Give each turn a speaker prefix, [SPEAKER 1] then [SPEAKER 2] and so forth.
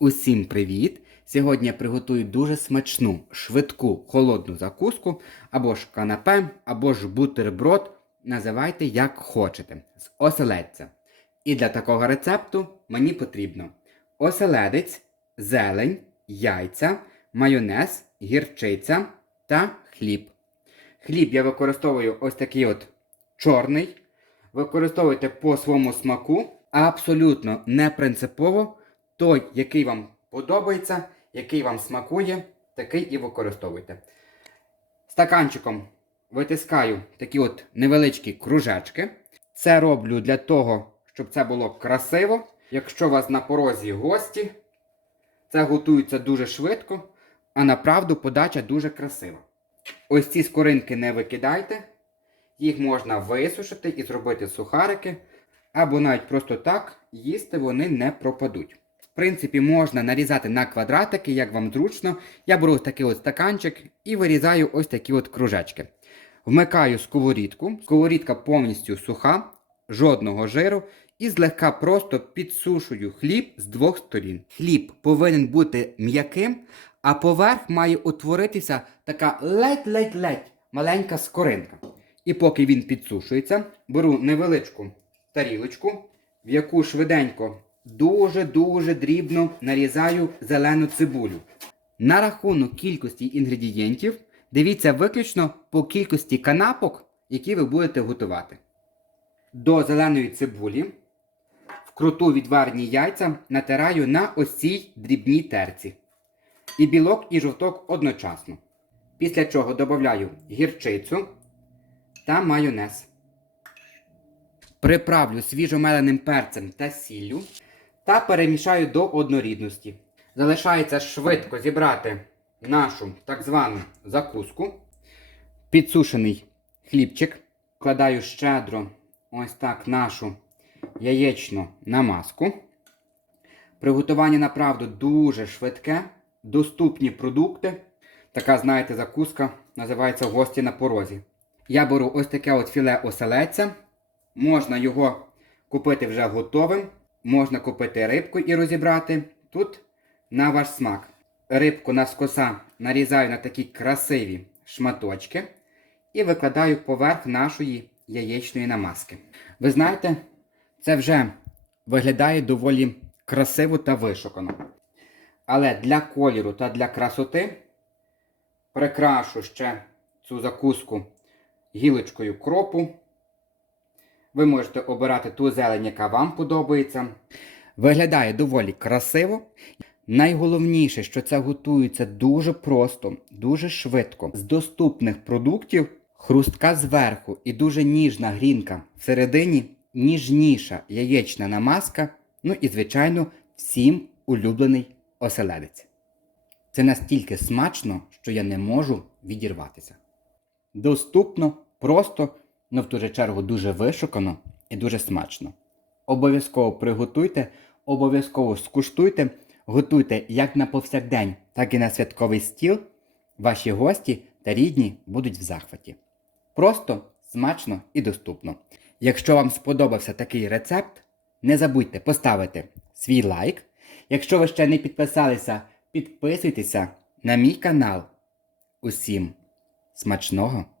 [SPEAKER 1] Усім привіт! Сьогодні я приготую дуже смачну, швидку, холодну закуску, або ж канапе, або ж бутерброд. Називайте як хочете, з оселедця. І для такого рецепту мені потрібно оселедець, зелень, яйця, майонез, гірчиця та хліб. Хліб я використовую ось такий от чорний. Використовуйте по своєму смаку, абсолютно не принципово. Той, який вам подобається, який вам смакує, такий і використовуйте. Стаканчиком витискаю такі от невеличкі кружечки. Це роблю для того, щоб це було красиво. Якщо у вас на порозі гості, це готується дуже швидко, а направду подача дуже красива. Ось ці скоринки не викидайте. Їх можна висушити і зробити сухарики, або навіть просто так їсти вони не пропадуть. Принципі, можна нарізати на квадратики, як вам зручно. Я беру такий от стаканчик і вирізаю ось такі от кружечки. Вмикаю сковорідку. Сковорідка повністю суха, жодного жиру. І злегка просто підсушую хліб з двох сторін. Хліб повинен бути м'яким, а поверх має утворитися така ледь-ледь-ледь маленька скоринка. І поки він підсушується, беру невеличку тарілочку, в яку швиденько дуже-дуже дрібно нарізаю зелену цибулю. На рахунок кількості інгредієнтів дивіться виключно по кількості канапок, які ви будете готувати. До зеленої цибулі вкруту відварні яйця натираю на ось цій дрібній терці. І білок, і жовток одночасно. Після чого додаю гірчицю та майонез. Приправлю свіжомеленим перцем та сіллю та перемішаю до однорідності. Залишається швидко зібрати нашу так звану закуску. Підсушений хлібчик. Вкладаю щедро ось так нашу яєчну намазку. Приготування направду дуже швидке, доступні продукти. Така, знаєте, закуска називається гості на порозі. Я беру ось таке от філе оселедця. Можна його купити вже готовим. Можна купити рибку і розібрати. Тут на ваш смак. Рибку навскоса нарізаю на такі красиві шматочки і викладаю поверх нашої яєчної намазки. Ви знаєте, це вже виглядає доволі красиво та вишукано. Але для кольору та для красоти прикрашу ще цю закуску гілочкою кропу. Ви можете обирати ту зелень, яка вам подобається. Виглядає доволі красиво. Найголовніше, що це готується дуже просто, дуже швидко. З доступних продуктів хрустка зверху і дуже ніжна грінка всередині, ніжніша яєчна намазка. Ну і, звичайно, всім улюблений оселедець. Це настільки смачно, що я не можу відірватися. Доступно, просто, але в ту же чергу дуже вишукано і дуже смачно. Обов'язково приготуйте, обов'язково скуштуйте, готуйте як на повсякдень, так і на святковий стіл. Ваші гості та рідні будуть в захваті. Просто, смачно і доступно. Якщо вам сподобався такий рецепт, не забудьте поставити свій лайк. Якщо ви ще не підписалися, підписуйтеся на мій канал. Усім смачного!